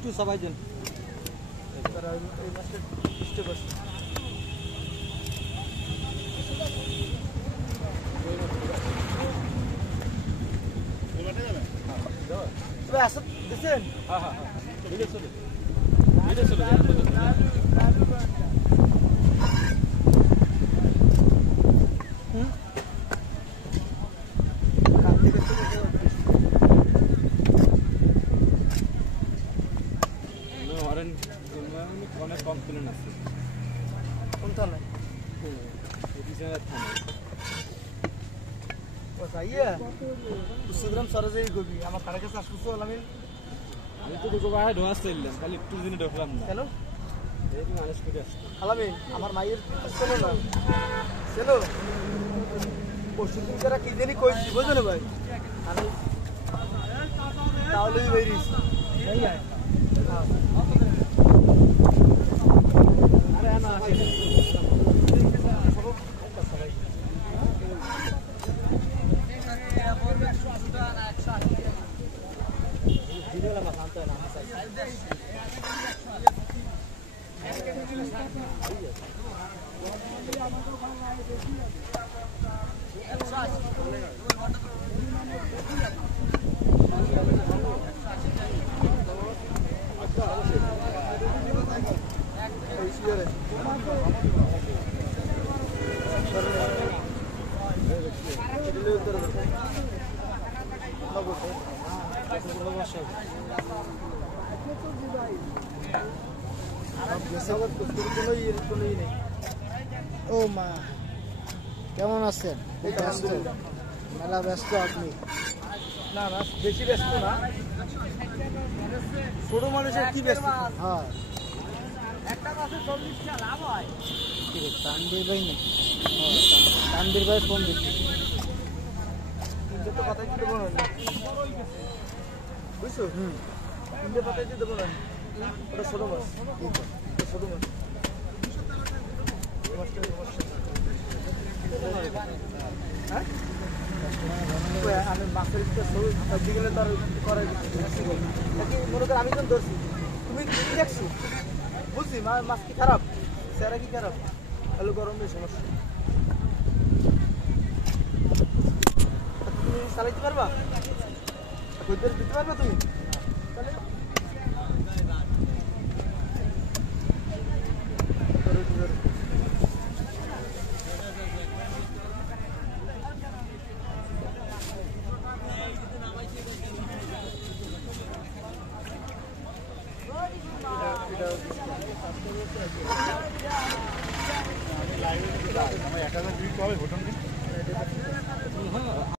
একটু সবাই দেন এই মাছটা স্টেপ আছে আসো দিছেন হ্যাঁ হ্যাঁ হ্যাঁ ভিডিও চলে অনেক কমপ্লেন আছে কোন থানায় আমার কার কাছে আসবো আমি তো ঢোয়া চাইলাম খালি একটু দিনে ঢোকলাম না কেন মানুষ করে আসছে আলামে আমার মায়ের চলো না চলো পরশু দিন যারা কি জানি কইছি বুঝো না ভাই আমি তাহলেই বেরিয়েছি ও মা কেমন আছেন মেলা ব্যস্ত আপনি না না বেশি ব্যস্ত না ছোট মানুষের কি ব্যস্ত হ্যাঁ একটা মাসে 40টা লাভ হয় ঠিক আছে তানবীর ভাই নাকি তানবীর ভাই ফোন দিচ্ছি তো কথা দিতে বলো না বুঝছো তিনটে কথা দিতে বলো না ওটা ছোট মাছ ছোট মাছ হ্যাঁ আমি মাছের বিকেলে তার করে মনে কর আমি যখন ধরছি তুমি কি দেখছো বুঝছি মাছ কি খারাপ সেরা কি খারাপ তাহলে গরমের সমস্যা তুমি চালাইতে পারবা দিতে পারবা তুমি তাহলে আমি লাইভে 1000 ভিউ হবে ঘটনা